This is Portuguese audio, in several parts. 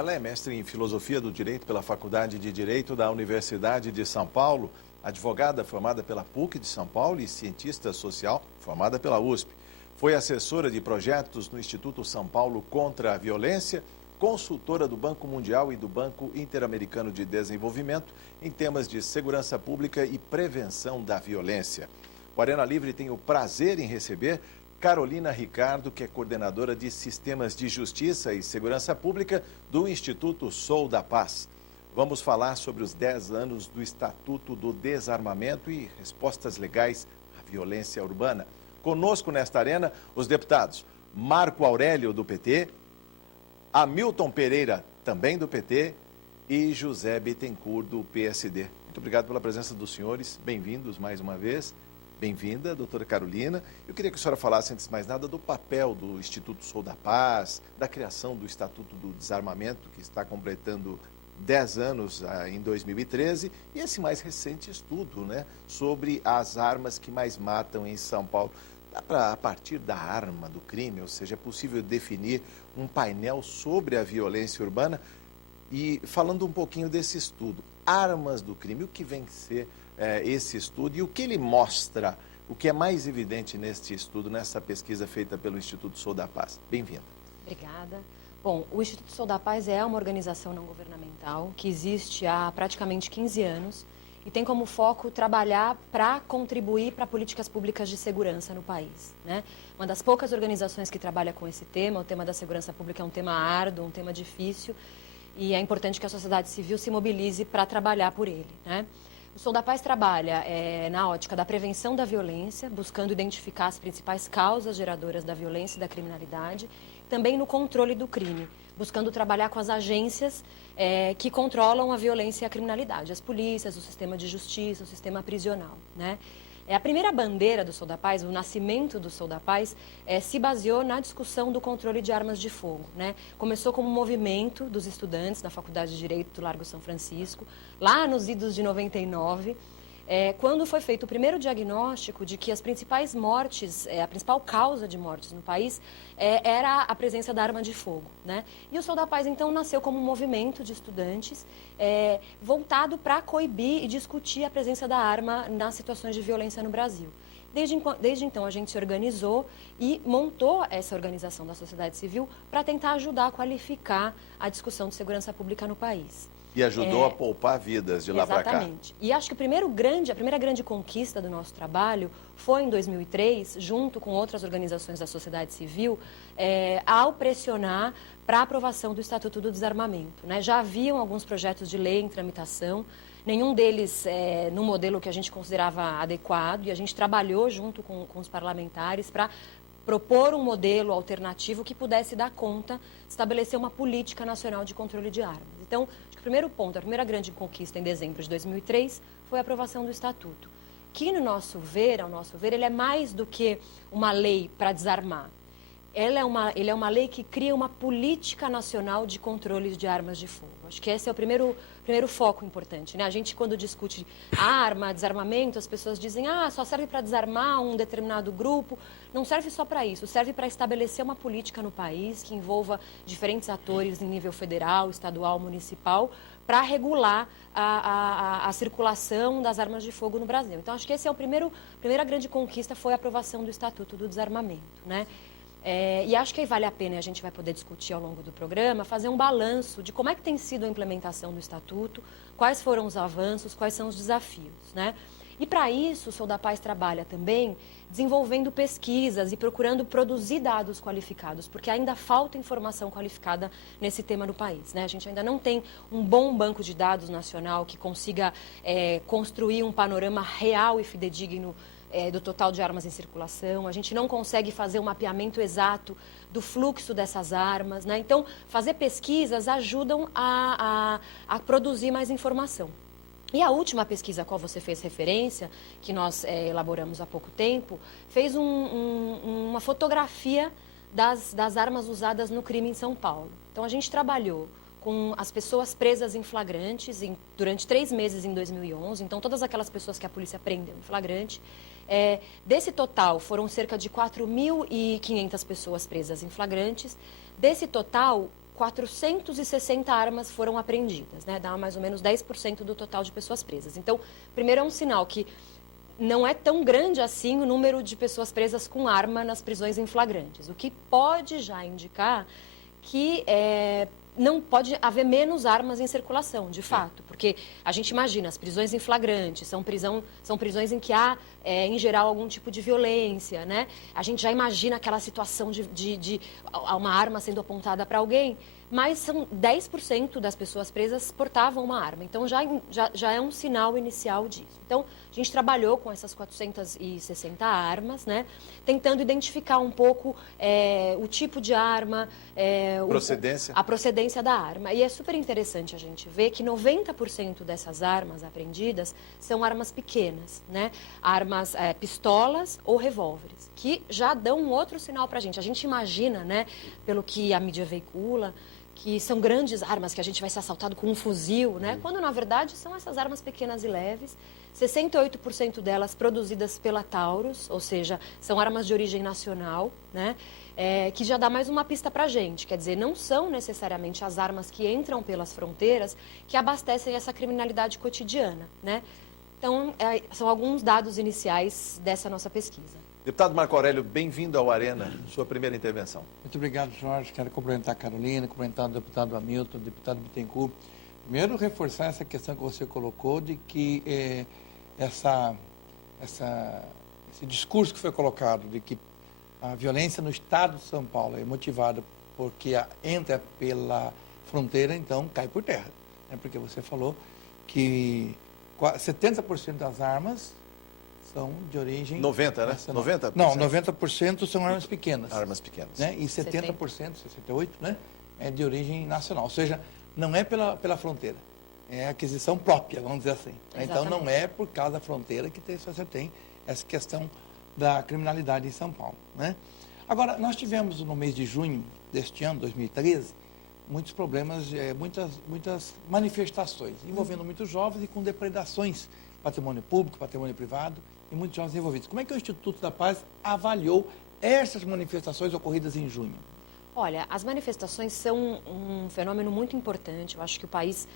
Ela é mestre em Filosofia do Direito pela Faculdade de Direito da Universidade de São Paulo, advogada formada pela PUC de São Paulo e cientista social formada pela USP. Foi assessora de projetos no Instituto São Paulo contra a Violência, consultora do Banco Mundial e do Banco Interamericano de Desenvolvimento em temas de segurança pública e prevenção da violência. O Arena Livre tem o prazer em receber Carolina Ricardo, que é coordenadora de Sistemas de Justiça e Segurança Pública do Instituto Sou da Paz. Vamos falar sobre os 10 anos do Estatuto do Desarmamento e respostas legais à violência urbana. Conosco nesta arena, os deputados Marco Aurélio, do PT, Hamilton Pereira, também do PT, e José Bittencourt, do PSD. Muito obrigado pela presença dos senhores. Bem-vindos mais uma vez. Bem-vinda, doutora Carolina. Eu queria que a senhora falasse, antes de mais nada, do papel do Instituto Sou da Paz, da criação do Estatuto do Desarmamento, que está completando 10 anos em 2013, e esse mais recente estudo, né, sobre as armas que mais matam em São Paulo. Dá para, a partir da arma do crime, ou seja, é possível definir um painel sobre a violência urbana? E falando um pouquinho desse estudo, armas do crime, o que vem ser esse estudo e o que ele mostra, o que é mais evidente neste estudo, nessa pesquisa feita pelo Instituto Sou da Paz? Bem-vinda. Obrigada. Bom, o Instituto Sou da Paz é uma organização não governamental que existe há praticamente 15 anos e tem como foco trabalhar para contribuir para políticas públicas de segurança no país, né? Uma das poucas organizações que trabalha com esse tema, o tema da segurança pública é um tema árduo, um tema difícil, e é importante que a sociedade civil se mobilize para trabalhar por ele, né? O Sou da Paz trabalha na ótica da prevenção da violência, buscando identificar as principais causas geradoras da violência e da criminalidade, também no controle do crime, buscando trabalhar com as agências que controlam a violência e a criminalidade, as polícias, o sistema de justiça, o sistema prisional, né? A primeira bandeira do Sou da Paz, o nascimento do Sou da Paz, se baseou na discussão do controle de armas de fogo, né? Começou como um movimento dos estudantes da Faculdade de Direito do Largo São Francisco, lá nos idos de 99, quando foi feito o primeiro diagnóstico de que as principais mortes, a principal causa de mortes no país era a presença da arma de fogo, né? E o Sou da Paz, então, nasceu como um movimento de estudantes voltado para coibir e discutir a presença da arma nas situações de violência no Brasil. Desde então, a gente se organizou e montou essa organização da sociedade civil para tentar ajudar a qualificar a discussão de segurança pública no país. E ajudou a poupar vidas de lá para cá. Exatamente. E acho que a primeira grande conquista do nosso trabalho foi em 2003, junto com outras organizações da sociedade civil, ao pressionar para a aprovação do Estatuto do Desarmamento, né? Já haviam alguns projetos de lei em tramitação, nenhum deles no modelo que a gente considerava adequado, e a gente trabalhou junto com os parlamentares para propor um modelo alternativo que pudesse dar conta de estabelecer uma política nacional de controle de armas. Então, acho que o primeiro ponto, a primeira grande conquista em dezembro de 2003 foi a aprovação do Estatuto, que, ao nosso ver, ele é mais do que uma lei para desarmar. Ele é uma lei que cria uma política nacional de controle de armas de fogo. Acho que esse é o primeiro foco importante, né? A gente, quando discute arma, desarmamento, as pessoas dizem, só serve para desarmar um determinado grupo. Não serve só para isso, serve para estabelecer uma política no país que envolva diferentes atores em nível federal, estadual, municipal, para regular a circulação das armas de fogo no Brasil. Então, acho que esse é a primeira grande conquista, foi a aprovação do Estatuto do Desarmamento, né? E acho que aí vale a pena, a gente vai poder discutir ao longo do programa, fazer um balanço de como é que tem sido a implementação do Estatuto, quais foram os avanços, quais são os desafios, né? E para isso, o Sou da Paz trabalha também desenvolvendo pesquisas e procurando produzir dados qualificados, porque ainda falta informação qualificada nesse tema no país, né? A gente ainda não tem um bom banco de dados nacional que consiga construir um panorama real e fidedigno do total de armas em circulação, a gente não consegue fazer um mapeamento exato do fluxo dessas armas, né? Então, fazer pesquisas ajudam a produzir mais informação. E a última pesquisa a qual você fez referência, que nós elaboramos há pouco tempo, fez uma fotografia das armas usadas no crime em São Paulo. Então, a gente trabalhou com as pessoas presas em flagrantes durante 3 meses em 2011, então todas aquelas pessoas que a polícia prendeu em flagrante. Desse total, foram cerca de 4.500 pessoas presas em flagrantes. Desse total, 460 armas foram apreendidas, né? Dá mais ou menos 10% do total de pessoas presas. Então, primeiro é um sinal que não é tão grande assim o número de pessoas presas com arma nas prisões em flagrantes, o que pode já indicar que não pode haver menos armas em circulação, de fato, porque a gente imagina, as prisões em flagrante são prisões em que há, em geral, algum tipo de violência, né? A gente já imagina aquela situação de uma arma sendo apontada para alguém, mas são 10% das pessoas presas portavam uma arma, então já é um sinal inicial disso. Então, a gente trabalhou com essas 460 armas, né, tentando identificar um pouco o tipo de arma, a procedência da arma. E é super interessante a gente ver que 90% dessas armas apreendidas são armas pequenas, né, armas, pistolas ou revólveres, que já dão um outro sinal para a gente. A gente imagina, né, pelo que a mídia veicula, que são grandes armas, que a gente vai ser assaltado com um fuzil, né? Quando, na verdade, são essas armas pequenas e leves, 68% delas produzidas pela Taurus, ou seja, são armas de origem nacional, né? Que já dá mais uma pista para a gente. Quer dizer, não são necessariamente as armas que entram pelas fronteiras que abastecem essa criminalidade cotidiana, né? Então, são alguns dados iniciais dessa nossa pesquisa. Deputado Marco Aurélio, bem-vindo ao Arena, sua primeira intervenção. Muito obrigado, Jorge. Quero cumprimentar a Carolina, cumprimentar o deputado Hamilton, o deputado Bittencourt. Primeiro, reforçar essa questão que você colocou de que esse discurso que foi colocado de que a violência no estado de São Paulo é motivada porque entra pela fronteira, então cai por terra. Né? Porque você falou que 70% das armas são de origem... 90, né? nacional. 90%? Não, 90% são armas pequenas. Armas pequenas. Né? E 70%, 68%, né? É de origem nacional. Ou seja, não é pela fronteira. É aquisição própria, vamos dizer assim. Exatamente. Então, não é por causa da fronteira que você tem essa questão da criminalidade em São Paulo. Né? Agora, nós tivemos no mês de junho deste ano, 2013, muitos problemas, muitas manifestações, envolvendo muitos jovens e com depredações, patrimônio público, patrimônio privado, e muitos jovens envolvidos. Como é que o Instituto da Paz avaliou essas manifestações ocorridas em junho? Olha, as manifestações são um fenômeno muito importante. Eu acho que o país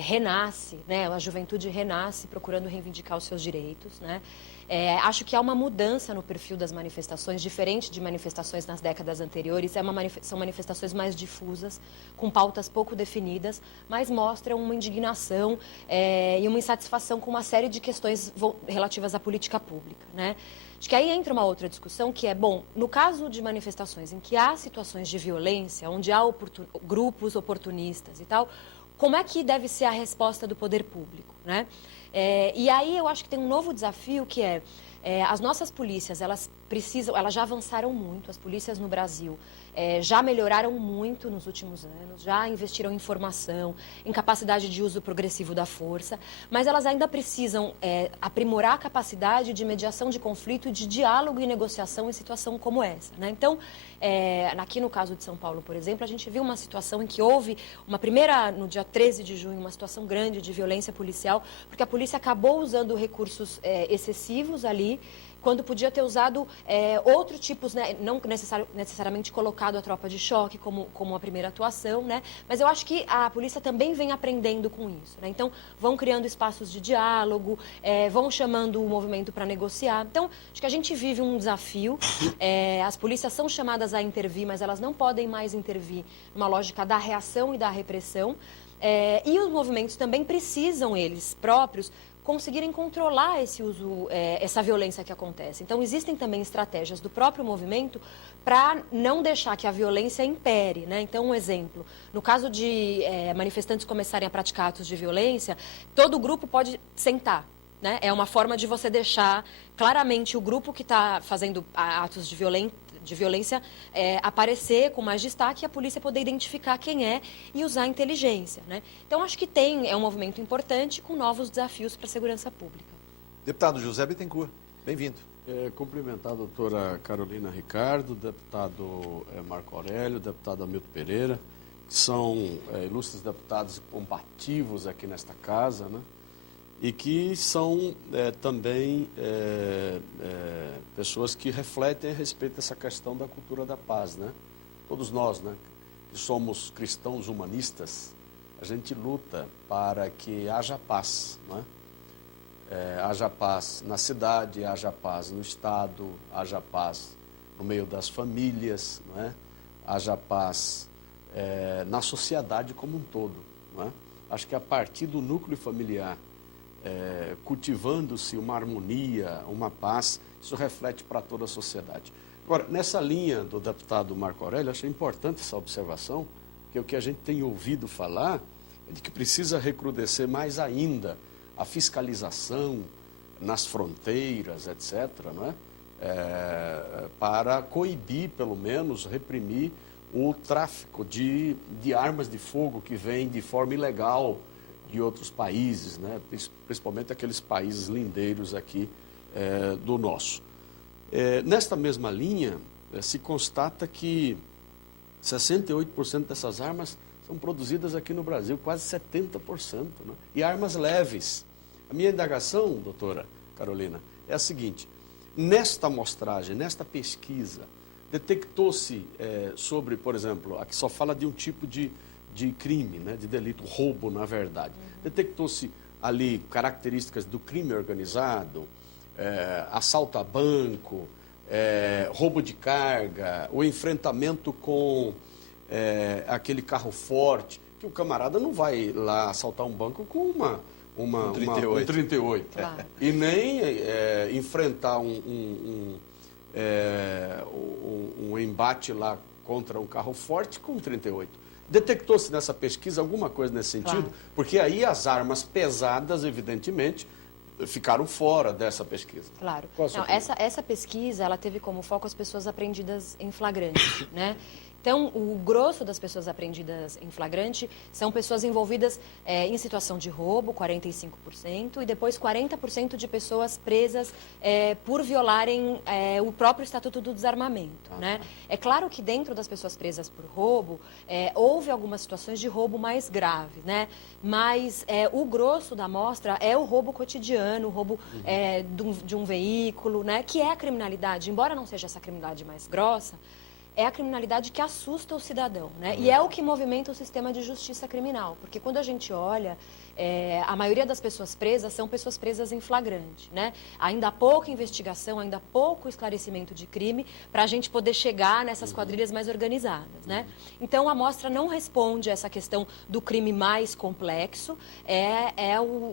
renasce, né? A juventude renasce procurando reivindicar os seus direitos, né? Acho que há uma mudança no perfil das manifestações, diferente de manifestações nas décadas anteriores. São manifestações mais difusas, com pautas pouco definidas, mas mostram uma indignação e uma insatisfação com uma série de questões relativas à política pública, né? Acho que aí entra uma outra discussão que é, bom, no caso de manifestações em que há situações de violência, onde há grupos oportunistas e tal, como é que deve ser a resposta do poder público, né? E aí eu acho que tem um novo desafio que as nossas polícias, elas já avançaram muito, as polícias no Brasil já melhoraram muito nos últimos anos, já investiram em formação, em capacidade de uso progressivo da força, mas elas ainda precisam aprimorar a capacidade de mediação de conflito, de diálogo e negociação em situação como essa, né? Então, aqui no caso de São Paulo, por exemplo, a gente viu uma situação em que houve no dia 13 de junho, uma situação grande de violência policial, porque a polícia acabou usando recursos excessivos ali, quando podia ter usado outros tipos, né? Não necessariamente colocado a tropa de choque como a primeira atuação, né? Mas eu acho que a polícia também vem aprendendo com isso, né? Então, vão criando espaços de diálogo, vão chamando o movimento para negociar. Então, acho que a gente vive um desafio. As polícias são chamadas a intervir, mas elas não podem mais intervir numa lógica da reação e da repressão. E os movimentos também precisam, eles próprios, conseguirem controlar esse uso, essa violência que acontece. Então, existem também estratégias do próprio movimento para não deixar que a violência impere, né? Então, um exemplo, no caso de manifestantes começarem a praticar atos de violência, todo grupo pode sentar, né? É uma forma de você deixar claramente o grupo que está fazendo atos de violência aparecer com mais destaque e a polícia poder identificar quem é e usar a inteligência, né? Então, acho que é um movimento importante com novos desafios para a segurança pública. Deputado José Bittencourt, bem-vindo. Cumprimentar a doutora Carolina Ricardo, deputado Marco Aurélio, deputado Hamilton Pereira, que são ilustres deputados combativos aqui nesta casa, né? E que são também pessoas que refletem a respeito dessa questão da cultura da paz, né? Todos nós, né? somos cristãos humanistas, a gente luta para que haja paz, não é? Haja paz na cidade, haja paz no Estado, haja paz no meio das famílias, não é? Haja paz na sociedade como um todo, não é? Acho que a partir do núcleo familiar, cultivando-se uma harmonia, uma paz, isso reflete para toda a sociedade. Agora, nessa linha do deputado Marco Aurélio, achei importante essa observação, porque o que a gente tem ouvido falar é de que precisa recrudescer mais ainda a fiscalização nas fronteiras, etc., não é? Para coibir, pelo menos, reprimir o tráfico de armas de fogo que vem de forma ilegal de outros países, né? Principalmente aqueles países lindeiros aqui do nosso. Nesta mesma linha, se constata que 68% dessas armas são produzidas aqui no Brasil, quase 70%, né? E armas leves. A minha indagação, doutora Carolina, é a seguinte: nesta amostragem, nesta pesquisa, detectou-se sobre, por exemplo, aqui só fala de um tipo de crime, né, de delito, roubo, na verdade. Detectou-se ali características do crime organizado, assalto a banco, roubo de carga, o enfrentamento com aquele carro forte, que o camarada não vai lá assaltar um banco com um 38. Claro. E nem enfrentar um embate lá contra um carro forte com 38. Detectou-se nessa pesquisa alguma coisa nesse sentido? Claro. Porque aí as armas pesadas, evidentemente, ficaram fora dessa pesquisa. Claro. Qual a sua Não, opinião? essa pesquisa, ela teve como foco as pessoas apreendidas em flagrante, né? Então, o grosso das pessoas apreendidas em flagrante são pessoas envolvidas em situação de roubo, 45%, e depois 40% de pessoas presas por violarem o próprio Estatuto do Desarmamento, né? É claro que dentro das pessoas presas por roubo, houve algumas situações de roubo mais grave, né? Mas o grosso da amostra é o roubo cotidiano, o roubo de um veículo, né? Que é a criminalidade, embora não seja essa criminalidade mais grossa, é a criminalidade que assusta o cidadão, né? E é o que movimenta o sistema de justiça criminal, porque quando a gente olha, a maioria das pessoas presas são pessoas presas em flagrante, né? Ainda há pouca investigação, ainda há pouco esclarecimento de crime para a gente poder chegar nessas quadrilhas mais organizadas, né? Então, a amostra não responde a essa questão do crime mais complexo,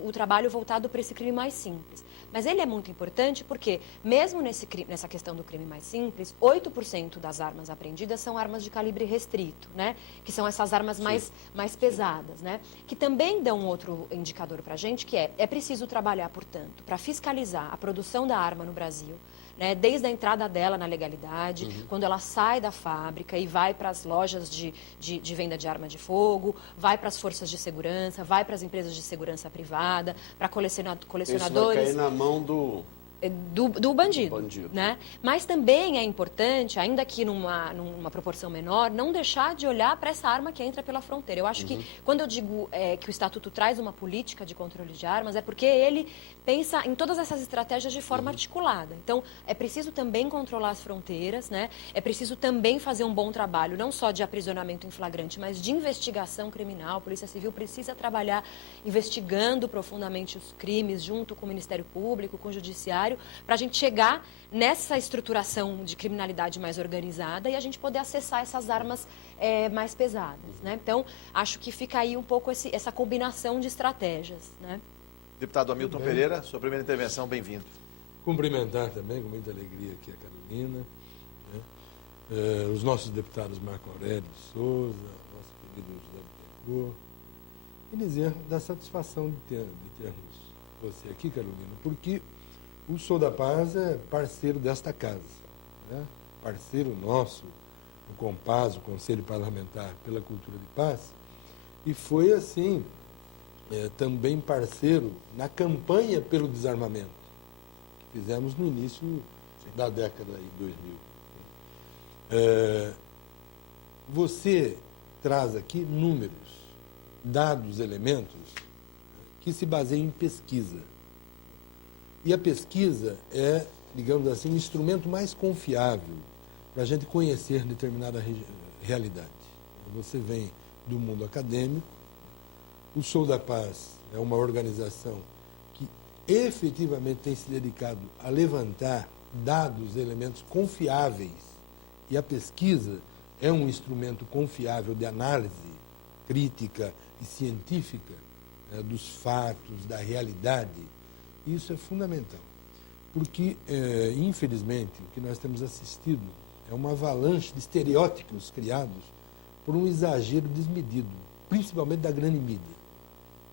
o trabalho voltado para esse crime mais simples. Mas ele é muito importante porque, mesmo nessa questão do crime mais simples, 8% das armas apreendidas são armas de calibre restrito, né? Que são essas armas mais pesadas, né? Que também dão outro indicador para a gente, que é preciso trabalhar, portanto, para fiscalizar a produção da arma no Brasil, né? Desde a entrada dela na legalidade, quando ela sai da fábrica e vai para as lojas de venda de arma de fogo, vai para as forças de segurança, vai para as empresas de segurança privada, para colecionadores. Isso vai cair na mão do bandido, né? Mas também é importante, ainda que numa proporção menor, não deixar de olhar para essa arma que entra pela fronteira. Eu acho que, quando eu digo que o Estatuto traz uma política de controle de armas, é porque ele pensa em todas essas estratégias de forma articulada. Então, é preciso também controlar as fronteiras, né? É preciso também fazer um bom trabalho, não só de aprisionamento em flagrante, mas de investigação criminal. A Polícia Civil precisa trabalhar investigando profundamente os crimes junto com o Ministério Público, com o Judiciário, para a gente chegar nessa estruturação de criminalidade mais organizada e a gente poder acessar essas armas mais pesadas, né? Então, acho que fica aí um pouco essa combinação de estratégias, né? Deputado Hamilton Pereira, sua primeira intervenção, bem-vindo. Cumprimentar também, com muita alegria, aqui a Carolina, né? Os nossos deputados Marco Aurélio de Souza, nosso querido José Bittencourt, e dizer da satisfação de termos você aqui, Carolina, porque o Sou da Paz é parceiro desta casa, né? Parceiro nosso, o COMPAS, o Conselho Parlamentar pela Cultura de Paz, e foi assim, também parceiro na campanha pelo desarmamento, que fizemos no início da década de 2000. Você traz aqui números, dados, elementos que se baseiam em pesquisa. E a pesquisa é, digamos assim, um instrumento mais confiável para a gente conhecer determinada realidade. Você vem do mundo acadêmico. O Sou da Paz é uma organização que efetivamente tem se dedicado a levantar dados, elementos confiáveis. E a pesquisa é um instrumento confiável de análise crítica e científica dos fatos, da realidade. Isso é fundamental, porque, infelizmente, o que nós temos assistido é uma avalanche de estereótipos criados por um exagero desmedido, principalmente da grande mídia.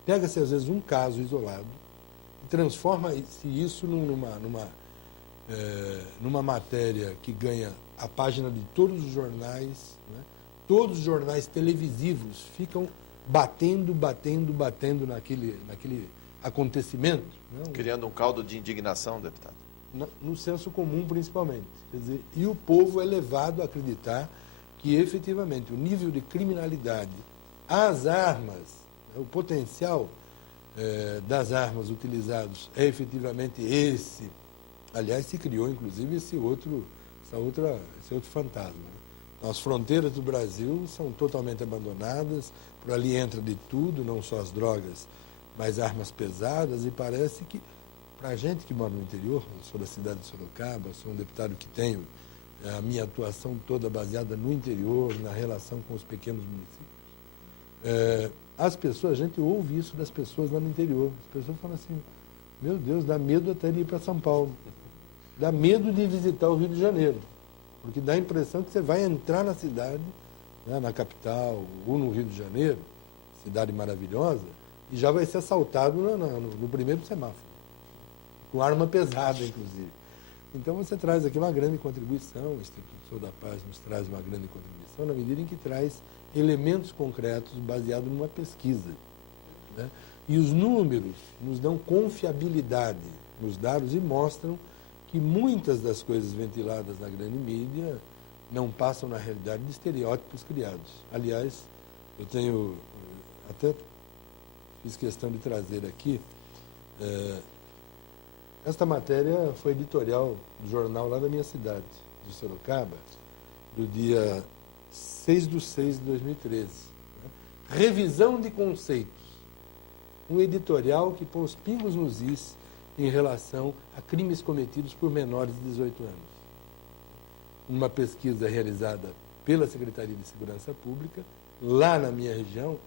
Pega-se, às vezes, um caso isolado e transforma-se isso numa matéria que ganha a página de todos os jornais, né? Todos os jornais televisivos ficam batendo naquele acontecimento. Né? Criando um caldo de indignação, deputado. No senso comum, principalmente. Quer dizer, e o povo é levado a acreditar que, efetivamente, o nível de criminalidade, as armas, o potencial das armas utilizadas é efetivamente esse. Aliás, se criou, inclusive, esse outro fantasma. Né? As fronteiras do Brasil são totalmente abandonadas, por ali entra de tudo, não só as drogas, mas armas pesadas, e parece que, para a gente que mora no interior, eu sou da cidade de Sorocaba, sou um deputado que tenho a minha atuação toda baseada no interior, na relação com os pequenos municípios. As pessoas, a gente ouve isso das pessoas lá no interior, as pessoas falam assim, meu Deus, dá medo até de ir para São Paulo, dá medo de visitar o Rio de Janeiro, porque dá a impressão que você vai entrar na cidade, né, na capital ou no Rio de Janeiro, cidade maravilhosa, e já vai ser assaltado no primeiro semáforo, com arma pesada, inclusive. Então você traz aqui uma grande contribuição, o Instituto Sou da Paz nos traz uma grande contribuição, na medida em que traz elementos concretos baseados numa pesquisa. Né? E os números nos dão confiabilidade nos dados e mostram que muitas das coisas ventiladas na grande mídia não passam, na realidade, de estereótipos criados. Aliás, eu tenho, até fiz questão de trazer aqui, esta matéria foi editorial do jornal lá da minha cidade, de Sorocaba, do dia 6/6/2013. Né? Revisão de conceitos. Um editorial que põe os pingos nos is em relação a crimes cometidos por menores de 18 anos. Uma pesquisa realizada pela Secretaria de Segurança Pública, lá na minha região,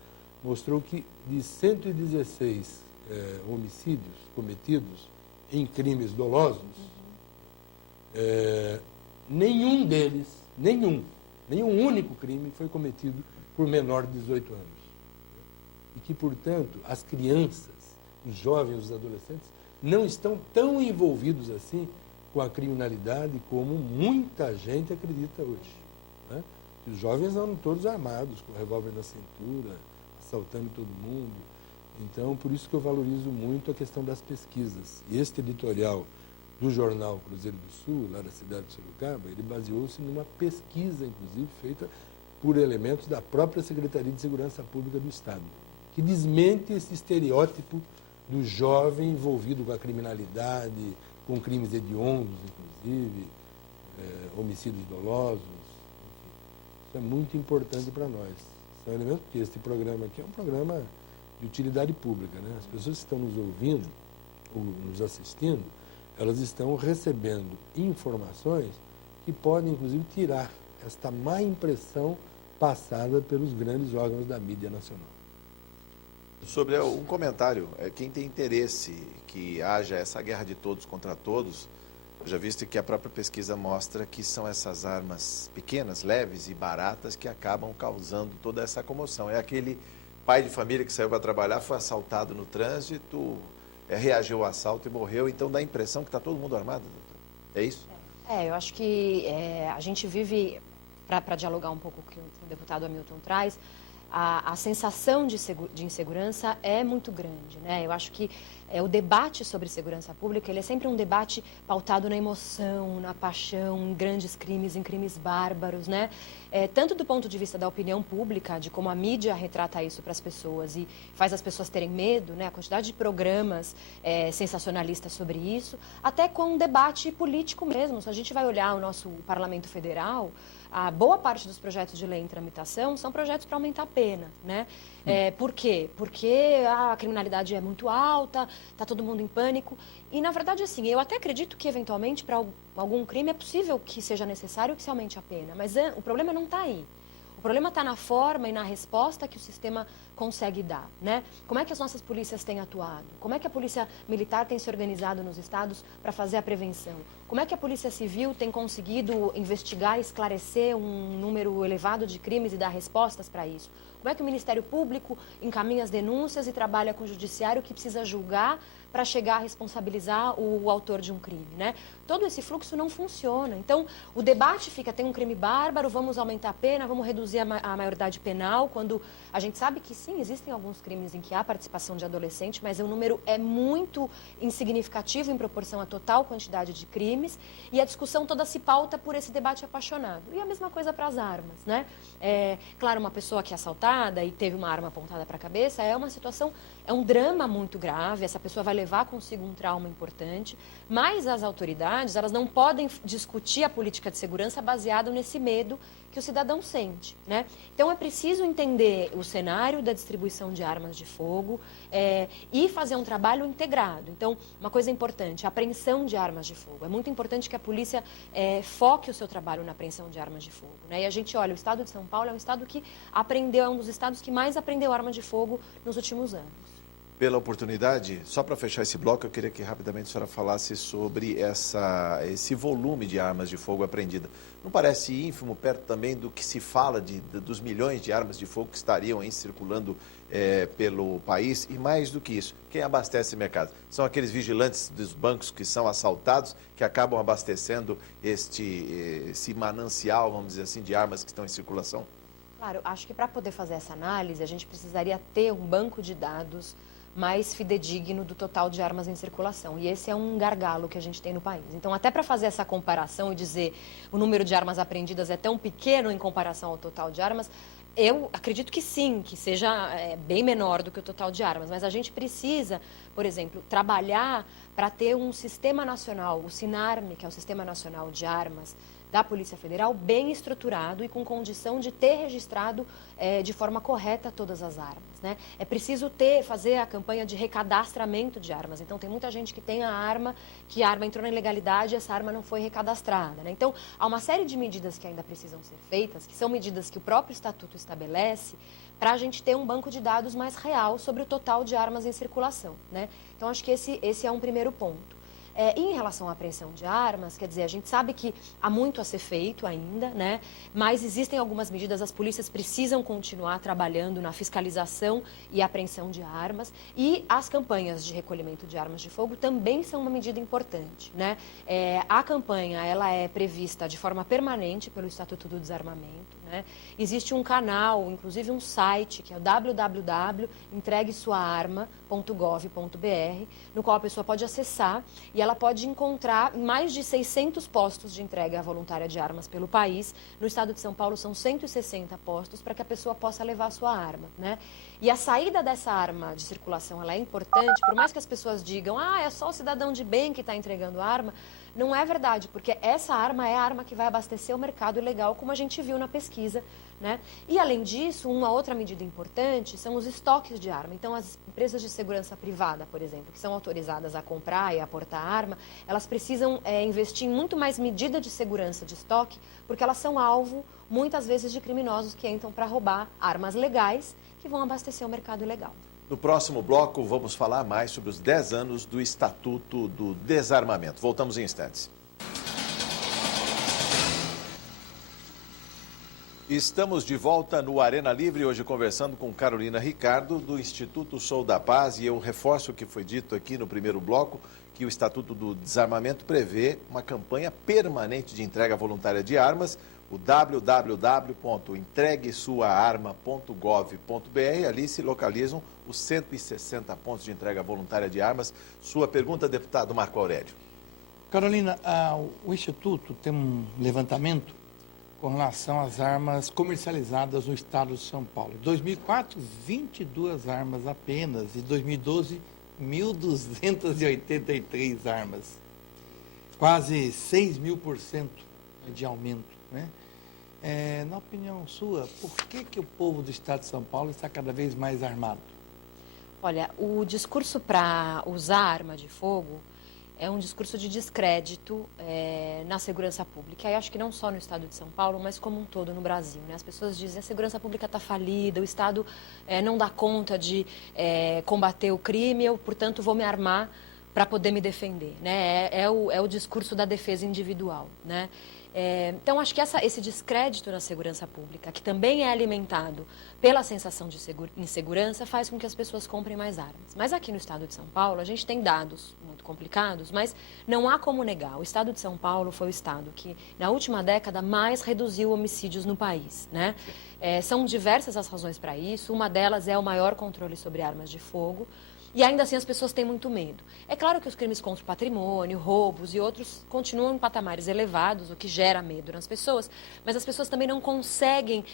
mostrou que de 116 homicídios cometidos em crimes dolosos, nenhum deles, nenhum único crime foi cometido por menor de 18 anos. E que, portanto, as crianças, os jovens, os adolescentes, não estão tão envolvidos assim com a criminalidade como muita gente acredita hoje. Né? Os jovens andam todos armados, com revólver na cintura, assaltando todo mundo. Então, por isso que eu valorizo muito a questão das pesquisas. E este editorial do jornal Cruzeiro do Sul, lá da cidade de Sorocaba, ele baseou-se numa pesquisa, inclusive, feita por elementos da própria Secretaria de Segurança Pública do Estado, que desmente esse estereótipo do jovem envolvido com a criminalidade, com crimes hediondos, inclusive, homicídios dolosos. Enfim. Isso é muito importante para nós. São elementos, porque este programa aqui é um programa de utilidade pública. Né? As pessoas que estão nos ouvindo ou nos assistindo, elas estão recebendo informações que podem, inclusive, tirar esta má impressão passada pelos grandes órgãos da mídia nacional. Sobre um comentário, quem tem interesse que haja essa guerra de todos contra todos, já visto que a própria pesquisa mostra que são essas armas pequenas, leves e baratas que acabam causando toda essa comoção. É aquele pai de família que saiu para trabalhar, foi assaltado no trânsito, reagiu ao assalto e morreu, então dá a impressão que está todo mundo armado, doutor. É isso? Eu acho que a gente vive, para dialogar um pouco com o que o deputado Hamilton traz, a sensação de insegurança é muito grande, né? Eu acho que o debate sobre segurança pública, ele é sempre um debate pautado na emoção, na paixão, em grandes crimes, em crimes bárbaros, né? Tanto do ponto de vista da opinião pública, de como a mídia retrata isso para as pessoas e faz as pessoas terem medo, né? A quantidade de programas sensacionalistas sobre isso, até com um debate político mesmo. Se a gente vai olhar o nosso Parlamento Federal, a boa parte dos projetos de lei em tramitação são projetos para aumentar a pena, né? Por quê? Porque a criminalidade é muito alta, está todo mundo em pânico. E, na verdade, assim, eu até acredito que, eventualmente, para algum crime é possível que seja necessário que se aumente a pena. Mas o problema não está aí. O problema está na forma e na resposta que o sistema consegue dar, né? Como é que as nossas polícias têm atuado? Como é que a polícia militar tem se organizado nos estados para fazer a prevenção? Como é que a polícia civil tem conseguido investigar e esclarecer um número elevado de crimes e dar respostas para isso? Como é que o Ministério Público encaminha as denúncias e trabalha com o judiciário que precisa julgar para chegar a responsabilizar o autor de um crime, né? Todo esse fluxo não funciona. Então, o debate fica, tem um crime bárbaro, vamos aumentar a pena, vamos reduzir a maioridade penal, quando a gente sabe que sim, existem alguns crimes em que há participação de adolescente, mas o número é muito insignificativo em proporção à total quantidade de crimes, e a discussão toda se pauta por esse debate apaixonado. E a mesma coisa para as armas, né? Claro, uma pessoa que é assaltada e teve uma arma apontada para a cabeça é uma situação, é um drama muito grave, essa pessoa vai levar consigo um trauma importante, mas as autoridades, elas não podem discutir a política de segurança baseado nesse medo que o cidadão sente, né? Então, é preciso entender o cenário da distribuição de armas de fogo e fazer um trabalho integrado. Então, uma coisa importante, a apreensão de armas de fogo. É muito importante que a polícia foque o seu trabalho na apreensão de armas de fogo, né? E a gente olha, o estado de São Paulo é um estado que apreendeu, é um dos estados que mais apreendeu arma de fogo nos últimos anos. Pela oportunidade, só para fechar esse bloco, eu queria que rapidamente a senhora falasse sobre esse volume de armas de fogo apreendidas. Não parece ínfimo perto também do que se fala dos milhões de armas de fogo que estariam aí circulando pelo país? E mais do que isso, quem abastece o mercado? São aqueles vigilantes dos bancos que são assaltados, que acabam abastecendo esse manancial, vamos dizer assim, de armas que estão em circulação? Claro, acho que para poder fazer essa análise, a gente precisaria ter um banco de dados mais fidedigno do total de armas em circulação. E esse é um gargalo que a gente tem no país. Então, até para fazer essa comparação e dizer o número de armas apreendidas é tão pequeno em comparação ao total de armas, eu acredito que sim, que seja bem menor do que o total de armas. Mas a gente precisa, por exemplo, trabalhar para ter um sistema nacional, o SINARME, que é o Sistema Nacional de Armas, da Polícia Federal, bem estruturado e com condição de ter registrado de forma correta todas as armas, né? É preciso fazer a campanha de recadastramento de armas. Então, tem muita gente que tem a arma entrou na ilegalidade e essa arma não foi recadastrada, né? Então, há uma série de medidas que ainda precisam ser feitas, que são medidas que o próprio Estatuto estabelece, para a gente ter um banco de dados mais real sobre o total de armas em circulação, né? Então, acho que esse é um primeiro ponto. Em relação à apreensão de armas, quer dizer, a gente sabe que há muito a ser feito ainda, né? Mas existem algumas medidas, as polícias precisam continuar trabalhando na fiscalização e apreensão de armas, e as campanhas de recolhimento de armas de fogo também são uma medida importante, né? A campanha, ela é prevista de forma permanente pelo Estatuto do Desarmamento, né? Existe um canal, inclusive um site, que é o www.entreguesuaarma.gov.br, no qual a pessoa pode acessar e ela pode encontrar mais de 600 postos de entrega voluntária de armas pelo país. No estado de São Paulo são 160 postos para que a pessoa possa levar a sua arma, né? E a saída dessa arma de circulação, ela é importante, por mais que as pessoas digam, é só o cidadão de bem que está entregando arma. Não é verdade, porque essa arma é a arma que vai abastecer o mercado ilegal, como a gente viu na pesquisa, né? E, além disso, uma outra medida importante são os estoques de arma. Então, as empresas de segurança privada, por exemplo, que são autorizadas a comprar e a aportar arma, elas precisam investir em muito mais medida de segurança de estoque, porque elas são alvo, muitas vezes, de criminosos que entram para roubar armas legais que vão abastecer o mercado ilegal. No próximo bloco, vamos falar mais sobre os 10 anos do Estatuto do Desarmamento. Voltamos em instantes. Estamos de volta no Arena Livre, hoje conversando com Carolina Ricardo, do Instituto Sou da Paz, e eu reforço o que foi dito aqui no primeiro bloco, que o Estatuto do Desarmamento prevê uma campanha permanente de entrega voluntária de armas, o www.entreguesuaarma.gov.br, ali se localizam os 160 pontos de entrega voluntária de armas. Sua pergunta, deputado Marco Aurélio. Carolina, o Instituto tem um levantamento com relação às armas comercializadas no estado de São Paulo. Em 2004, 22 armas apenas. Em 2012, 1.283 armas. Quase 6.000% de aumento, né? Na opinião sua, por que o povo do estado de São Paulo está cada vez mais armado? Olha, o discurso para usar arma de fogo é um discurso de descrédito na segurança pública. E acho que não só no estado de São Paulo, mas como um todo no Brasil, né? As pessoas dizem que a segurança pública está falida, o Estado não dá conta de combater o crime, eu, portanto, vou me armar para poder me defender, né? É o discurso da defesa individual, né? Então, acho que esse descrédito na segurança pública, que também é alimentado pela sensação de insegurança, faz com que as pessoas comprem mais armas. Mas aqui no estado de São Paulo, a gente tem dados muito complicados, mas não há como negar. O estado de São Paulo foi o estado que, na última década, mais reduziu homicídios no país, né? São diversas as razões para isso. Uma delas é o maior controle sobre armas de fogo. E ainda assim as pessoas têm muito medo. É claro que os crimes contra o patrimônio, roubos e outros continuam em patamares elevados, o que gera medo nas pessoas, mas as pessoas também não conseguem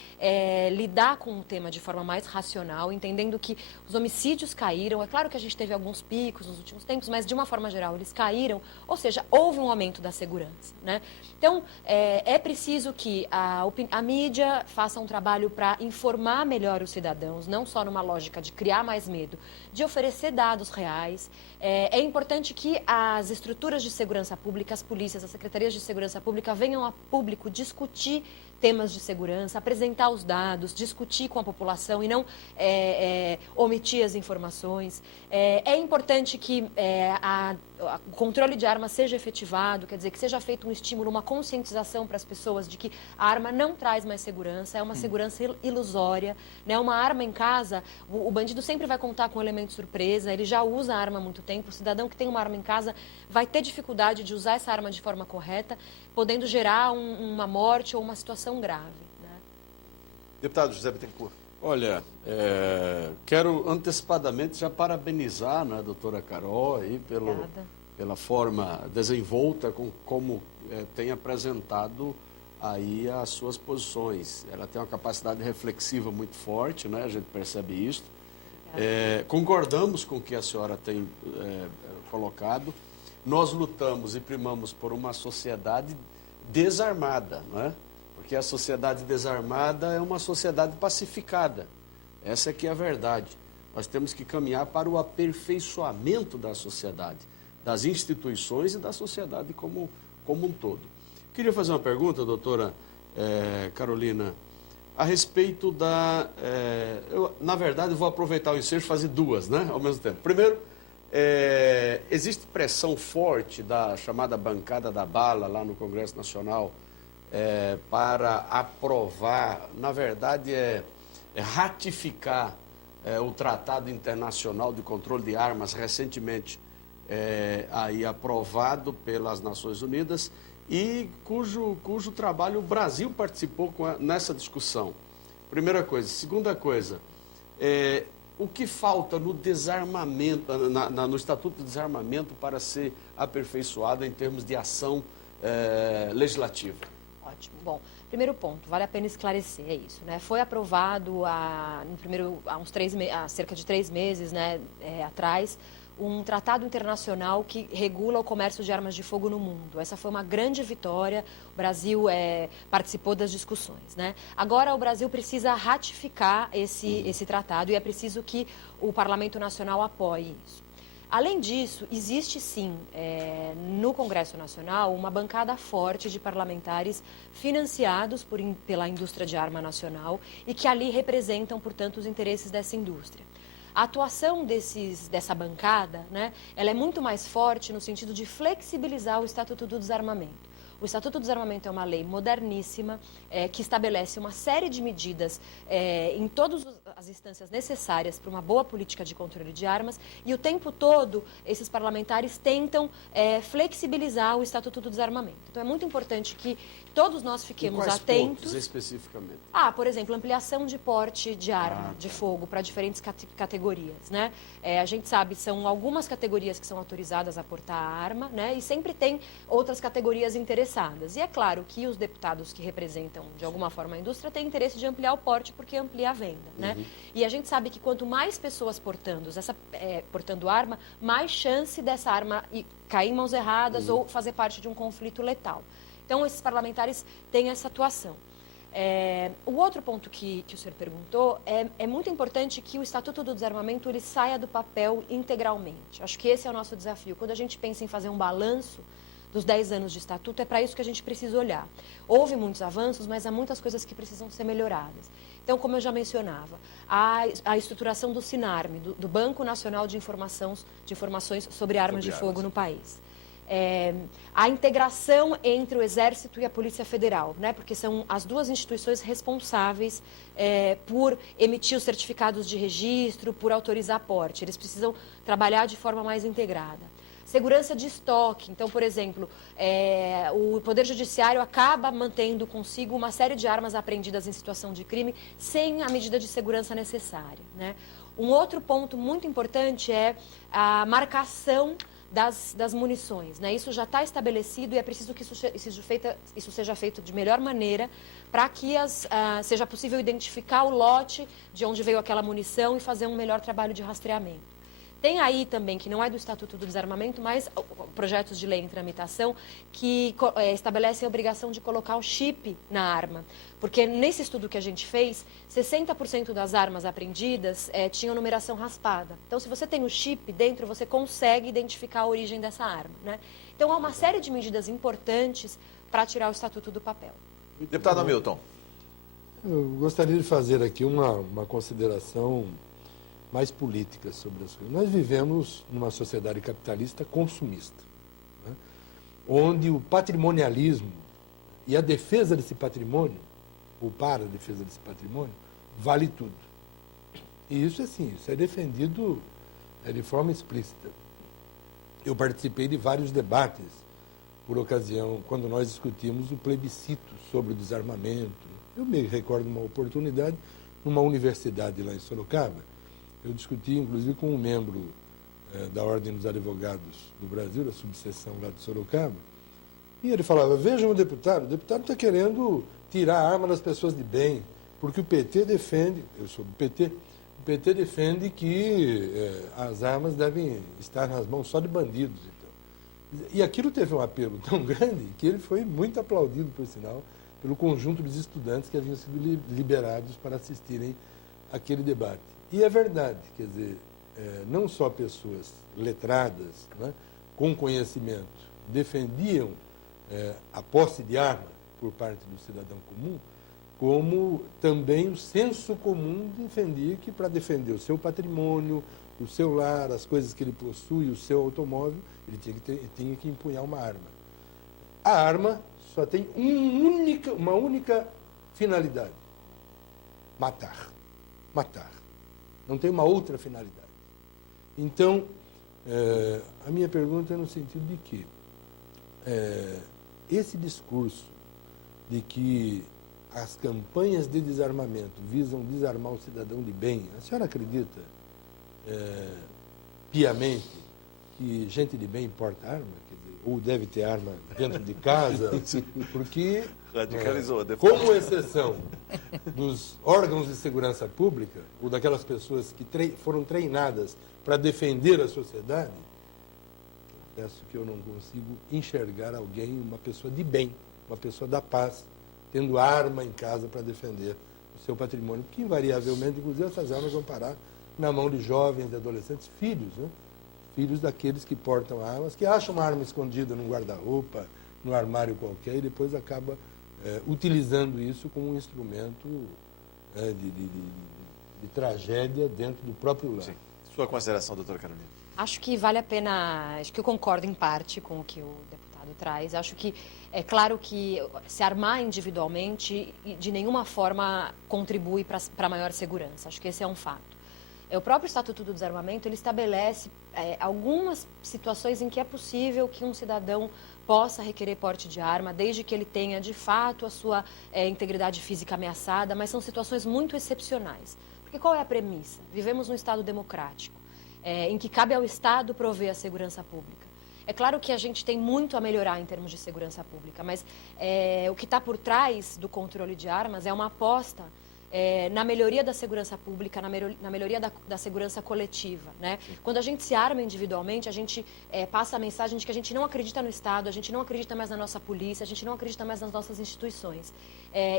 lidar com o tema de forma mais racional, entendendo que os homicídios caíram. É claro que a gente teve alguns picos nos últimos tempos, mas de uma forma geral eles caíram, ou seja, houve um aumento da segurança, né? Então, é preciso que a mídia faça um trabalho para informar melhor os cidadãos, não só numa lógica de criar mais medo, de oferecer dados reais. É importante que as estruturas de segurança pública, as polícias, as secretarias de segurança pública venham a público discutir temas de segurança, apresentar os dados, discutir com a população e não omitir as informações. É importante que o controle de armas seja efetivado, quer dizer, que seja feito um estímulo, uma conscientização para as pessoas de que a arma não traz mais segurança, é uma segurança ilusória, né? Uma arma em casa, o bandido sempre vai contar com um elemento surpresa, ele já usa a arma há muito tempo, o cidadão que tem uma arma em casa vai ter dificuldade de usar essa arma de forma correta, podendo gerar uma morte ou uma situação grave, né? Deputado José Bittencourt. Olha, quero antecipadamente já parabenizar, né, a doutora Carol aí pela forma desenvolta como tem apresentado aí as suas posições. Ela tem uma capacidade reflexiva muito forte, né, a gente percebe isso. Concordamos com o que a senhora tem colocado. Nós lutamos e primamos por uma sociedade desarmada, não é? Porque a sociedade desarmada é uma sociedade pacificada. Essa é que é a verdade. Nós temos que caminhar para o aperfeiçoamento da sociedade, das instituições e da sociedade como um todo. Queria fazer uma pergunta, doutora Carolina, a respeito da... na verdade, vou aproveitar o ensejo e fazer duas, né, ao mesmo tempo. Primeiro, existe pressão forte da chamada bancada da bala lá no Congresso Nacional para aprovar, na verdade, ratificar o Tratado Internacional de Controle de Armas, recentemente aí aprovado pelas Nações Unidas e cujo trabalho o Brasil participou nessa discussão. Primeira coisa. Segunda coisa, o que falta no desarmamento, no Estatuto de Desarmamento para ser aperfeiçoado em termos de ação legislativa? Ótimo. Bom, primeiro ponto, vale a pena esclarecer, é isso, né? Foi aprovado há cerca de 3 meses, né, atrás, um tratado internacional que regula o comércio de armas de fogo no mundo. Essa foi uma grande vitória, o Brasil participou das discussões, né? Agora o Brasil precisa ratificar esse tratado e é preciso que o Parlamento Nacional apoie isso. Além disso, existe sim, no Congresso Nacional, uma bancada forte de parlamentares financiados pela indústria de arma nacional e que ali representam, portanto, os interesses dessa indústria. A atuação dessa bancada, né, ela é muito mais forte no sentido de flexibilizar o Estatuto do Desarmamento. O Estatuto do Desarmamento é uma lei moderníssima que estabelece uma série de medidas em todas as instâncias necessárias para uma boa política de controle de armas e o tempo todo esses parlamentares tentam flexibilizar o Estatuto do Desarmamento. Então é muito importante que todos nós fiquemos quais atentos. Pontos, especificamente? Por exemplo, ampliação de porte de arma de fogo para diferentes categorias, né? A gente sabe, são algumas categorias que são autorizadas a portar a arma, né? E sempre tem outras categorias interessadas. E é claro que os deputados que representam, de alguma forma, a indústria têm interesse de ampliar o porte porque amplia a venda, né? E a gente sabe que quanto mais pessoas portando arma, mais chance dessa arma cair em mãos erradas ou fazer parte de um conflito letal. Então, esses parlamentares têm essa atuação. O outro ponto que o senhor perguntou, é muito importante que o Estatuto do Desarmamento ele saia do papel integralmente. Acho que esse é o nosso desafio. Quando a gente pensa em fazer um balanço dos 10 anos de Estatuto, é para isso que a gente precisa olhar. Houve muitos avanços, mas há muitas coisas que precisam ser melhoradas. Então, como eu já mencionava, a estruturação do SINARM, do Banco Nacional de Informações sobre Armas de Fogo no país. A integração entre o Exército e a Polícia Federal, né? Porque são as duas instituições responsáveis por emitir os certificados de registro, por autorizar porte. Eles precisam trabalhar de forma mais integrada. Segurança de estoque. Então, por exemplo, o Poder Judiciário acaba mantendo consigo uma série de armas apreendidas em situação de crime sem a medida de segurança necessária, né? Um outro ponto muito importante é a marcação das munições, né? Isso já está estabelecido e é preciso que isso seja feito de melhor maneira para que seja possível identificar o lote de onde veio aquela munição e fazer um melhor trabalho de rastreamento. Tem aí também, que não é do Estatuto do Desarmamento, mas projetos de lei em tramitação que estabelecem a obrigação de colocar o chip na arma. Porque nesse estudo que a gente fez, 60% das armas apreendidas tinham numeração raspada. Então, se você tem o chip dentro, você consegue identificar a origem dessa arma, né? Então, há uma série de medidas importantes para tirar o Estatuto do papel. Deputado Hamilton. Eu gostaria de fazer aqui uma consideração mais política sobre as coisas. Nós vivemos numa sociedade capitalista consumista, né? Onde o patrimonialismo e a defesa desse patrimônio, ou para a defesa desse patrimônio, vale tudo. E isso isso é defendido de forma explícita. Eu participei de vários debates por ocasião, quando nós discutimos o plebiscito sobre o desarmamento. Eu me recordo de uma oportunidade numa universidade lá em Sorocaba. Eu discuti, inclusive, com um membro da Ordem dos Advogados do Brasil, da subseção lá de Sorocaba, e ele falava, vejam o deputado está querendo tirar a arma das pessoas de bem, porque o PT defende, eu sou do PT, o PT defende que as armas devem estar nas mãos só de bandidos. Então. E aquilo teve um apelo tão grande que ele foi muito aplaudido, por sinal, pelo conjunto dos estudantes que haviam sido liberados para assistirem àquele debate. E é verdade, quer dizer, não só pessoas letradas, né, com conhecimento, defendiam a posse de arma por parte do cidadão comum, como também o senso comum defendia que para defender o seu patrimônio, o seu lar, as coisas que ele possui, o seu automóvel, ele tinha que empunhar uma arma. A arma só tem uma única finalidade: matar. Matar. Não tem uma outra finalidade. Então, a minha pergunta é no sentido de que esse discurso de que as campanhas de desarmamento visam desarmar o cidadão de bem, a senhora acredita piamente que gente de bem porta arma? Quer dizer, ou deve ter arma dentro de casa? Porque, radicalizou, como exceção dos órgãos de segurança pública, ou daquelas pessoas que foram treinadas para defender a sociedade, peço que eu não consigo enxergar alguém, uma pessoa de bem, uma pessoa da paz, tendo arma em casa para defender o seu patrimônio, porque invariavelmente, inclusive, essas armas vão parar na mão de jovens, de adolescentes, filhos, né? Filhos daqueles que portam armas, que acham uma arma escondida num guarda-roupa, no armário qualquer, e depois acaba utilizando isso como um instrumento de tragédia dentro do próprio lar. Sim. Sua consideração, doutora Carolina? Acho que vale a pena, acho que eu concordo em parte com o que o deputado traz. Acho que é claro que se armar individualmente de nenhuma forma contribui para maior segurança. Acho que esse é um fato. O próprio Estatuto do Desarmamento, ele estabelece algumas situações em que é possível que um cidadão possa requerer porte de arma, desde que ele tenha, de fato, a sua integridade física ameaçada, mas são situações muito excepcionais. Porque qual é a premissa? Vivemos num Estado democrático, em que cabe ao Estado prover a segurança pública. É claro que a gente tem muito a melhorar em termos de segurança pública, mas o que está por trás do controle de armas é uma aposta na melhoria da segurança pública, na melhoria da segurança coletiva, né? Quando a gente se arma individualmente, a gente passa a mensagem de que a gente não acredita no Estado, a gente não acredita mais na nossa polícia, a gente não acredita mais nas nossas instituições.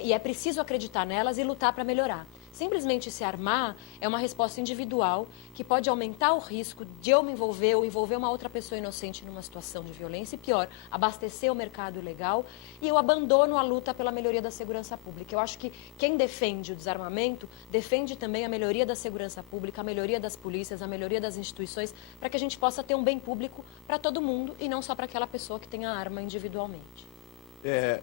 E é preciso acreditar nelas e lutar para melhorar. Simplesmente se armar é uma resposta individual que pode aumentar o risco de eu me envolver ou envolver uma outra pessoa inocente numa situação de violência e, pior, abastecer o mercado ilegal, e eu abandono a luta pela melhoria da segurança pública. Eu acho que quem defende o desarmamento defende também a melhoria da segurança pública, a melhoria das polícias, a melhoria das instituições, para que a gente possa ter um bem público para todo mundo e não só para aquela pessoa que tem a arma individualmente.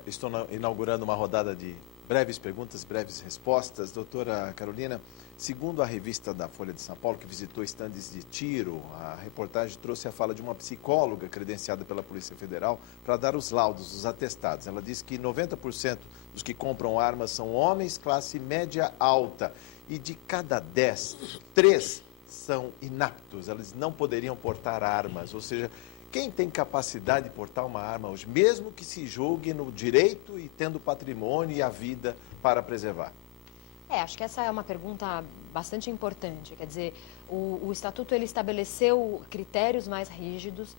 Estou inaugurando uma rodada de breves perguntas, breves respostas. Doutora Carolina, segundo a revista da Folha de São Paulo, que visitou estandes de tiro, a reportagem trouxe a fala de uma psicóloga credenciada pela Polícia Federal para dar os laudos, os atestados. Ela disse que 90% dos que compram armas são homens, classe média alta, e de cada 10, 3 são inaptos, eles não poderiam portar armas, ou seja, quem tem capacidade de portar uma arma hoje, mesmo que se julgue no direito e tendo patrimônio e a vida para preservar? Acho que essa é uma pergunta bastante importante. Quer dizer, o Estatuto ele estabeleceu critérios mais rígidos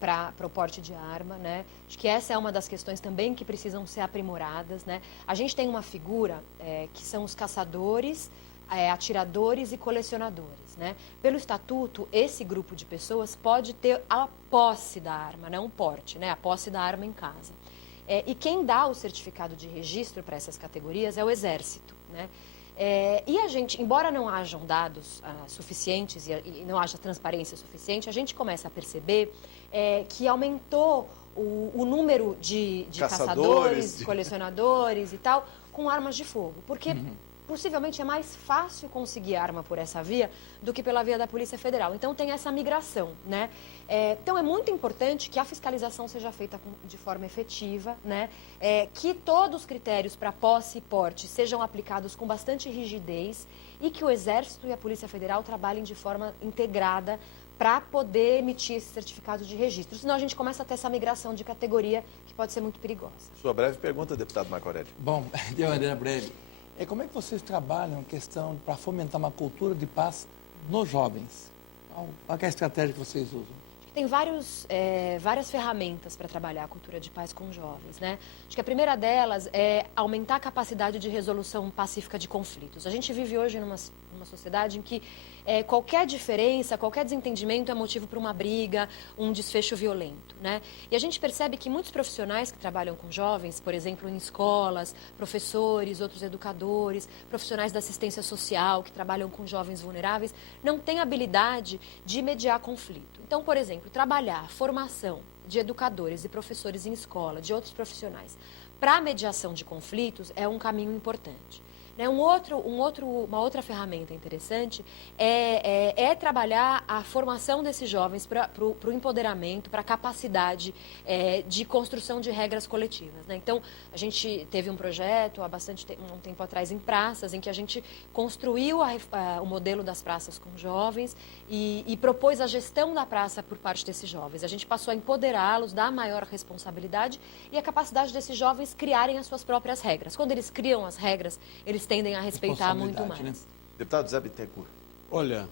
para o porte de arma, né? Acho que essa é uma das questões também que precisam ser aprimoradas, né? A gente tem uma figura que são os caçadores, atiradores e colecionadores, né? Pelo Estatuto, esse grupo de pessoas pode ter a posse da arma, não o porte, né? A posse da arma em casa. E quem dá o certificado de registro para essas categorias é o Exército, né? E a gente, embora não hajam dados suficientes e não haja transparência suficiente, a gente começa a perceber que aumentou o número de caçadores, colecionadores e tal, com armas de fogo. Porque possivelmente é mais fácil conseguir arma por essa via do que pela via da Polícia Federal. Então tem essa migração, né? Então é muito importante que a fiscalização seja feita de forma efetiva, né? Que todos os critérios para posse e porte sejam aplicados com bastante rigidez e que o Exército e a Polícia Federal trabalhem de forma integrada para poder emitir esse certificado de registro. Senão a gente começa a ter essa migração de categoria que pode ser muito perigosa. Sua breve pergunta, deputado Marco Aurélio. Bom, de maneira breve. Como é que vocês trabalham a questão para fomentar uma cultura de paz nos jovens? Qual é a estratégia que vocês usam? Tem várias ferramentas para trabalhar a cultura de paz com jovens, né? Acho que a primeira delas é aumentar a capacidade de resolução pacífica de conflitos. A gente vive hoje numa sociedade em que qualquer diferença, qualquer desentendimento é motivo para uma briga, um desfecho violento, né? E a gente percebe que muitos profissionais que trabalham com jovens, por exemplo, em escolas, professores, outros educadores, profissionais da assistência social que trabalham com jovens vulneráveis, não têm habilidade de mediar conflito. Então, por exemplo, trabalhar a formação de educadores e professores em escola, de outros profissionais, para a mediação de conflitos é um caminho importante. Uma outra ferramenta interessante é trabalhar a formação desses jovens para o empoderamento, para a capacidade de construção de regras coletivas, né? Então, a gente teve um projeto há um tempo atrás em praças, em que a gente construiu o modelo das praças com jovens e propôs a gestão da praça por parte desses jovens. A gente passou a empoderá-los, dar maior responsabilidade e a capacidade desses jovens criarem as suas próprias regras. Quando eles criam as regras, eles tendem a respeitar muito mais. Né? Deputado Zé Bittencourt. Olha,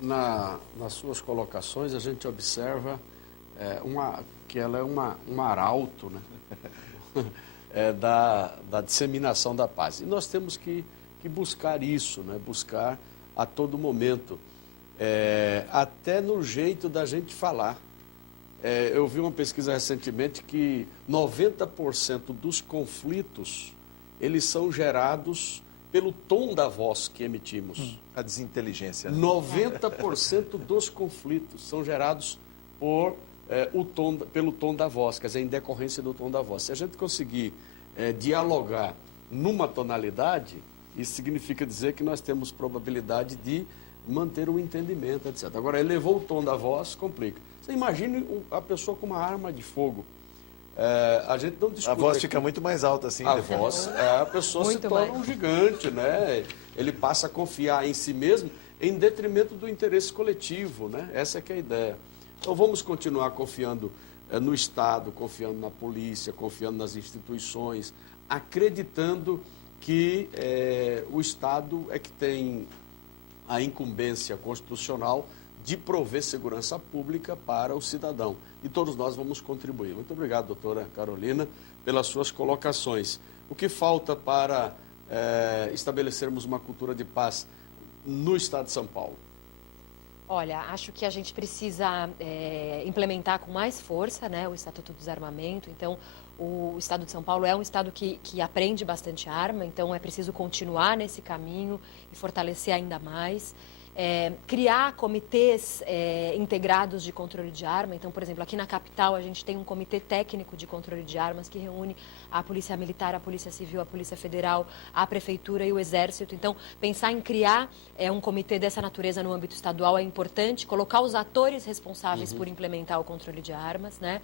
nas suas colocações a gente observa que ela é um arauto, né? da disseminação da paz. E nós temos que buscar isso, né? Buscar a todo momento, até no jeito da gente falar. Eu vi uma pesquisa recentemente que 90% dos conflitos eles são gerados pelo tom da voz que emitimos. A desinteligência. 90% dos conflitos são gerados pelo tom da voz, quer dizer, em decorrência do tom da voz. Se a gente conseguir dialogar numa tonalidade, isso significa dizer que nós temos probabilidade de manter o entendimento, etc. Agora, elevou o tom da voz, complica. Você imagine a pessoa com uma arma de fogo. A gente não discute. A voz fica muito mais alta assim. A pessoa se torna um gigante, né? Ele passa a confiar em si mesmo em detrimento do interesse coletivo, né? Essa que é a ideia. Então vamos continuar confiando no Estado, confiando na polícia, confiando nas instituições, acreditando que o Estado é que tem a incumbência constitucional de prover segurança pública para o cidadão. E todos nós vamos contribuir. Muito obrigado, doutora Carolina, pelas suas colocações. O que falta para estabelecermos uma cultura de paz no Estado de São Paulo? Olha, acho que a gente precisa implementar com mais força, né, o Estatuto do Desarmamento. Então, o Estado de São Paulo é um estado que apreende bastante arma, então é preciso continuar nesse caminho e fortalecer ainda mais. Criar comitês integrados de controle de arma. Então, por exemplo, aqui na capital a gente tem um comitê técnico de controle de armas que reúne a Polícia Militar, a Polícia Civil, a Polícia Federal, a Prefeitura e o Exército. Então, pensar em criar um comitê dessa natureza no âmbito estadual é importante, colocar os atores responsáveis por implementar o controle de armas, né?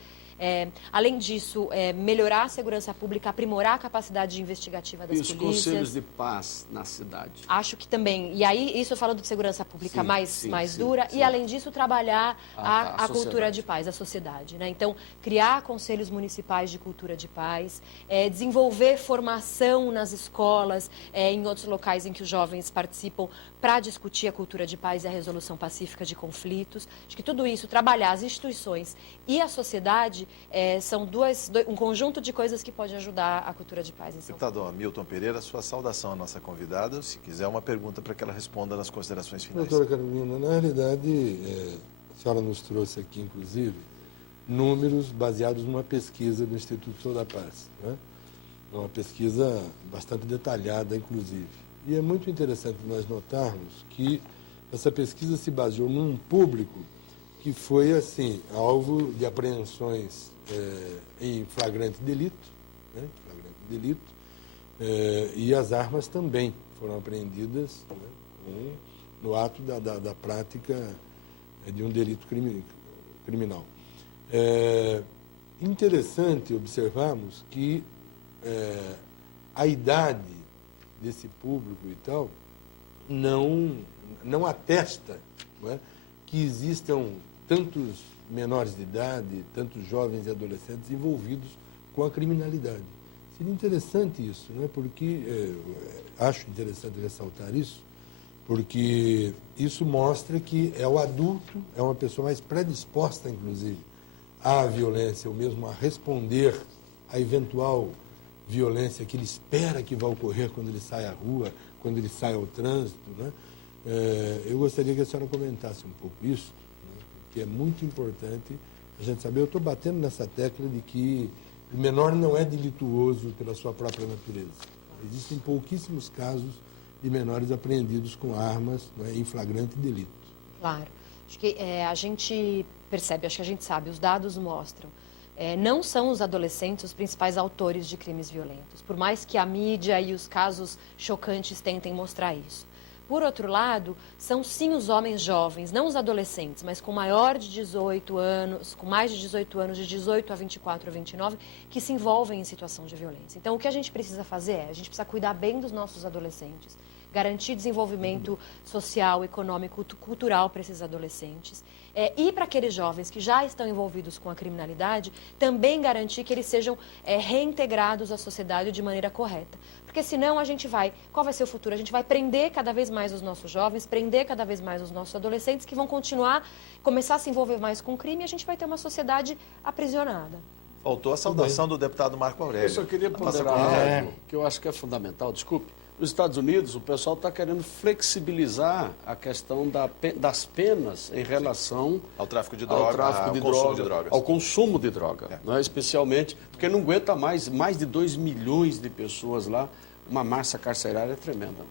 Além disso, melhorar a segurança pública, aprimorar a capacidade investigativa das polícias. E os conselhos de paz na cidade? Acho que também. E aí, isso falando de segurança pública mais dura. E, além disso, trabalhar a cultura de paz, a sociedade, né? Então, criar conselhos municipais de cultura de paz, desenvolver formação nas escolas, em outros locais em que os jovens participam, para discutir a cultura de paz e a resolução pacífica de conflitos. Acho que tudo isso, trabalhar as instituições e a sociedade, são um conjunto de coisas que pode ajudar a cultura de paz em São Paulo. Deputado Hamilton Pereira, sua saudação à nossa convidada. Se quiser uma pergunta para que ela responda nas considerações finais. Doutora Carolina, na realidade, a senhora nos trouxe aqui, inclusive, números baseados numa pesquisa do Instituto Sou da Paz, né? Uma pesquisa bastante detalhada, inclusive. E é muito interessante nós notarmos que essa pesquisa se baseou num público que foi, assim, alvo de apreensões em flagrante delito, né? E as armas também foram apreendidas, né, no ato da prática de um delito criminal. Interessante observarmos que a idade desse público e tal não atesta, não é, que existam tantos menores de idade, tantos jovens e adolescentes envolvidos com a criminalidade. Seria interessante isso, não é? Porque acho interessante ressaltar isso, porque isso mostra que o adulto é uma pessoa mais predisposta, inclusive, à violência, ou mesmo a responder à eventual violência que ele espera que vai ocorrer quando ele sai à rua, quando ele sai ao trânsito, né? Eu gostaria que a senhora comentasse um pouco isso, né? Porque é muito importante a gente saber. Eu estou batendo nessa tecla de que o menor não é delituoso pela sua própria natureza. Existem pouquíssimos casos de menores apreendidos com armas, né, em flagrante delito. Claro. Acho que a gente percebe, acho que a gente sabe, os dados mostram. Não são os adolescentes os principais autores de crimes violentos, por mais que a mídia e os casos chocantes tentem mostrar isso. Por outro lado, são sim os homens jovens, não os adolescentes, mas com maior de 18 anos, com mais de 18 anos, de 18 a 24 a 29, que se envolvem em situação de violência. Então, o que a gente precisa fazer a gente precisa cuidar bem dos nossos adolescentes, garantir desenvolvimento social, econômico, cultural para esses adolescentes. E para aqueles jovens que já estão envolvidos com a criminalidade, também garantir que eles sejam reintegrados à sociedade de maneira correta. Porque senão qual vai ser o futuro? A gente vai prender cada vez mais os nossos jovens, prender cada vez mais os nossos adolescentes, que vão começar a se envolver mais com o crime, e a gente vai ter uma sociedade aprisionada. Faltou a saudação do deputado Marco Aurélio. Eu só queria ponderar algo que eu acho que é fundamental, desculpe. Nos Estados Unidos, o pessoal está querendo flexibilizar a questão das penas em relação ao tráfico de droga, ao consumo de droga, né? Especialmente porque não aguenta mais de 2 milhões de pessoas lá. Uma massa carcerária tremenda.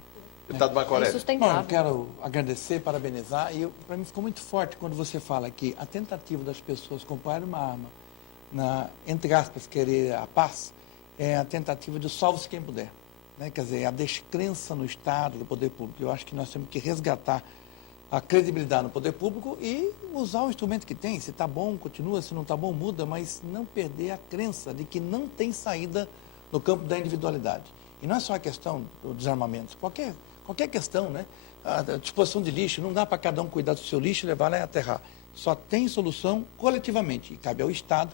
Deputado Marco Aurélio. Eu quero agradecer, parabenizar, e para mim ficou muito forte quando você fala que a tentativa das pessoas comprarem uma arma, entre aspas, querer a paz, é a tentativa de salve-se quem puder. Né? Quer dizer, a descrença no Estado, do poder público. Eu acho que nós temos que resgatar a credibilidade no poder público e usar o instrumento que tem. Se está bom, continua, se não está bom, muda, mas não perder a crença de que não tem saída no campo da individualidade. E não é só a questão do desarmamento, qualquer questão, né? A disposição de lixo, não dá para cada um cuidar do seu lixo e levar lá e aterrar. Só tem solução coletivamente, e cabe ao Estado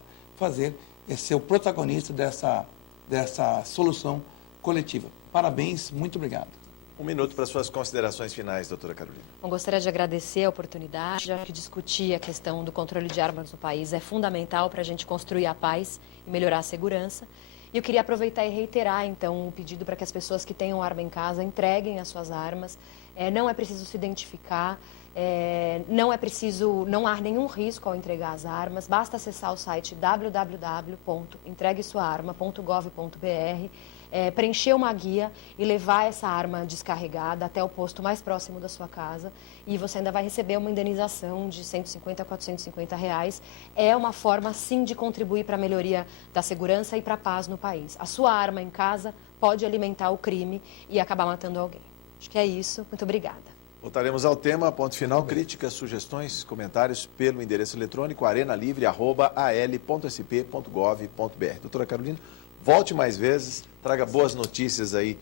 ser o protagonista dessa solução coletiva. Parabéns, muito obrigado. Um minuto para suas considerações finais, doutora Carolina. Bom, gostaria de agradecer a oportunidade. Já que discutir a questão do controle de armas no país é fundamental para a gente construir a paz e melhorar a segurança. E eu queria aproveitar e reiterar, então, o pedido para que as pessoas que tenham arma em casa entreguem as suas armas. Não é preciso se identificar, não há nenhum risco ao entregar as armas. Basta acessar o site www.entreguesuaarma.gov.br, preencher uma guia e levar essa arma descarregada até o posto mais próximo da sua casa, e você ainda vai receber uma indenização de R$150 a R$450. É uma forma, sim, de contribuir para a melhoria da segurança e para a paz no país. A sua arma em casa pode alimentar o crime e acabar matando alguém. Acho que é isso. Muito obrigada. Voltaremos ao tema, ponto final, críticas, sugestões, comentários pelo endereço eletrônico arenalivre@al.sp.gov.br. Doutora Carolina, volte mais vezes, traga boas notícias aí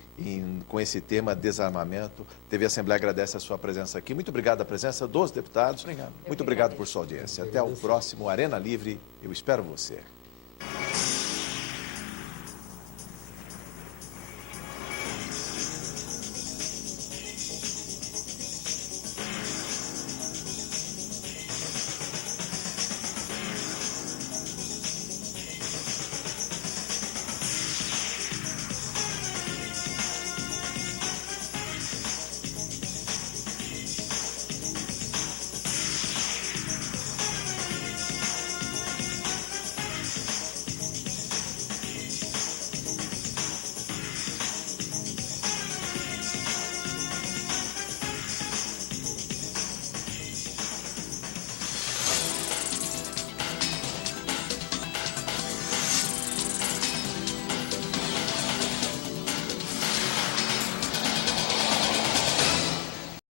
com esse tema, desarmamento. TV Assembleia agradece a sua presença aqui. Muito obrigado a presença dos deputados. Obrigado. Muito obrigado por sua audiência. Até o próximo Arena Livre. Eu espero você.